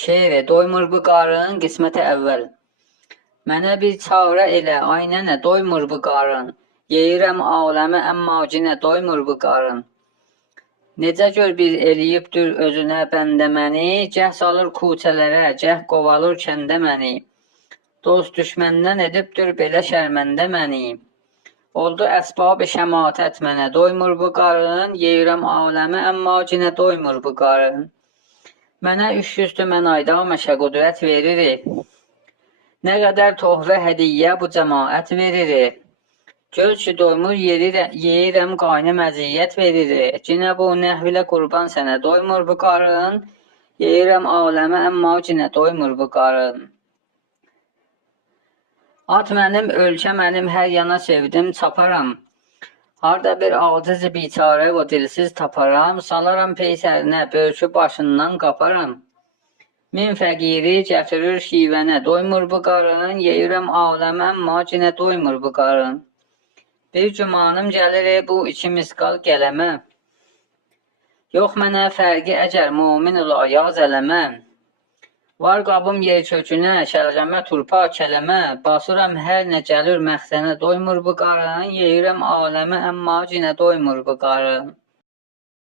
Şeiri doymur bu qarın, qismətə əvvəl. Mənə bir çarə elə, ay nənə, doymur bu qarın. Yeyirəm aləmə, əmma cinə doymur bu qarın. Necə gör bir eləyibdir özünə bəndə məni, gəh salır kuçələrə, gəh qovalır kəndə məni. Dost düşməndən edibdir belə şərməndə məni. Oldu əsbab-ı şəmatət mənə, doymur bu qarın, yeyirəm aləmə, əmma cinə doymur bu qarın. Mənə 300 mənayda məşə qudrət verir. Nə qədər tohra hədiyyə bu cəmaət verir. Göz ki doymur yeyirəm qaynı məziyyət verir. Cinə bu nəhvilə qurban sənə doymur bu qarın. Yeyirəm aləmə əmma cinə doymur bu qarın. At mənim, ölkə mənim, hər yana sevdim çaparam. Harda bir aciz biçarə o dilsiz taparam, salaram peysərinə, bölkü başından qaparam. Min fəqiri gətirir şivənə, doymur bu qarın, yeyirəm aləmə, əmma cinə doymur bu qarın. Bir gümanım gəlir bu 2 misqal qələmə. Yox mənə fərqi əgər mumin ola yaz ələmə. Var qabım yer kökünə, şəlğəmə turpa kələmə, basıram hər nə gəlir məxzənə, doymur bu qarın, yeyirəm aləmə, əmma cinə doymur bu qarın.